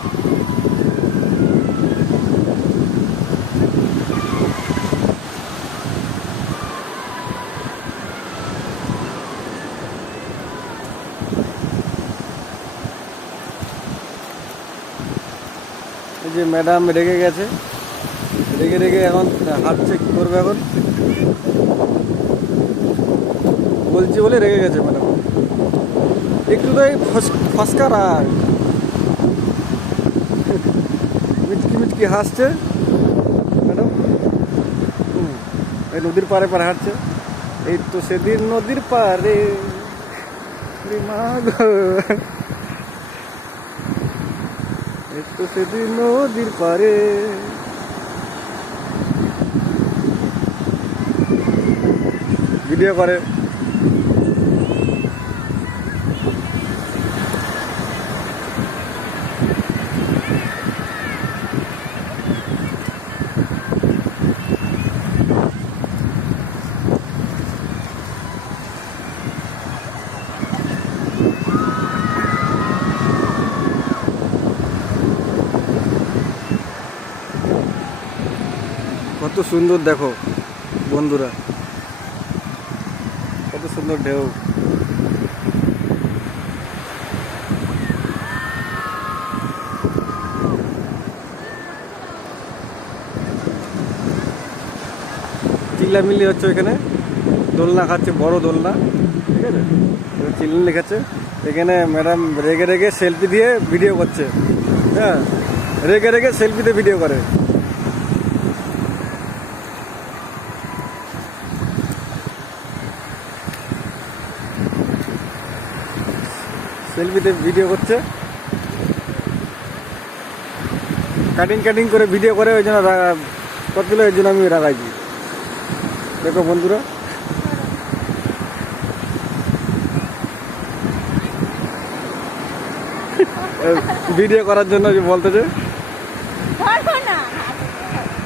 এই যে ম্যাডাম রেগে গেছে, রেগে রেগে এখন হাঁটছে, কি করবে এখন বলছি বলে রেগে গেছে ম্যাডাম। একটু তো এই ফসকা রাগ, মিটকি মিটকি হাসছে ম্যাডাম। এই নদীর পাড়ে পাড়ে হাঁটছে। এই তো সেদিন নদীর পাড়ে মা গো, এই তো সেদিন নদীর পাড়ে। ভিডিও করে। কত সুন্দর দেখো বন্ধুরা, কত সুন্দর ঢেউ। চিল্লামিল্লি হচ্ছে এখানে, দোলনা খাচ্ছে, বড় দোলনা, ঠিক আছে। চিল্লামিল্লি খাচ্ছে এখানে। ম্যাডাম রেগে রেগে সেলফি দিয়ে ভিডিও করছে। হ্যাঁ, রেগে রেগে সেলফিতে ভিডিও করে। সেলফিতে ভিডিও করছে, কাটিং কাটিং করে ভিডিও করে, ওই জন্য কতগুলো, ওই জন্য আমি রাগাইছি। দেখো বন্ধুরা, ভিডিও করার জন্য বলতেছে।